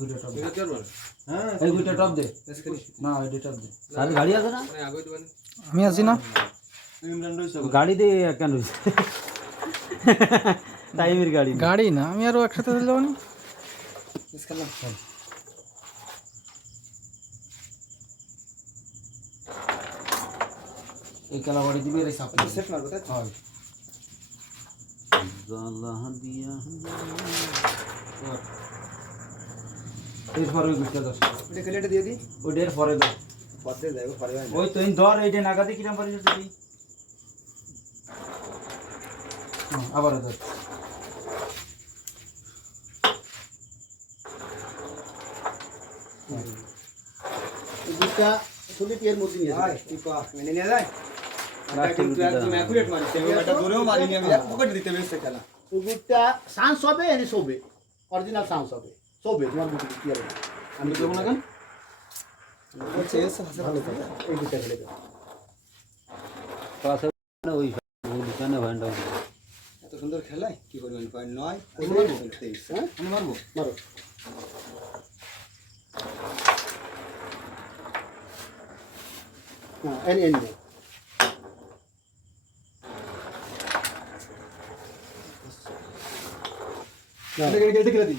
গুটা top এটা কেন হ্যাঁ এই গুটা টপ দে না এটা টপ দে আর গাড়ি আছে না আমি আছি না গাড়ি দে কেন টাইমের গাড়ি গাড়ি না আমি আরো একসাথে চলে যাবো না এই কেলা বাড়ি দিবি রে সাপ সেট মারবো তাই হয় জ্বালা দিয়া এই ঘরে গুছতে দাও এটা কেলেটে দিয়ে দি ওইটার পরে দাও পরে যাবে পরে ওই তুই ধর এইটা নাগাদে কিরাম পারিস তুই আবার ধর দুটা তুলে টিয়ার মধ্যে নিয়ে যায় টিপা মেনে নিয়ে যায় অরিজিনাল সাউন্স হবে চলবে তোমার কিন্তু কি হবে আমি কেমন না কেন এসে হাসে ভালো থাকে এই মানে এত সুন্দর খেলায় কি করবো পয়েন্ট নয় হ্যাঁ? আমি মারবো মারো হ্যাঁ এন এন খেলে দিন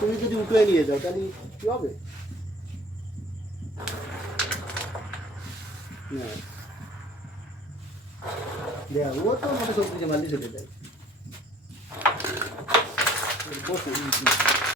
তুমি যদি উঠে নিয়ে যাও তাহলে কি হবে না ও তো মোটা সবজি মাল চলে যায়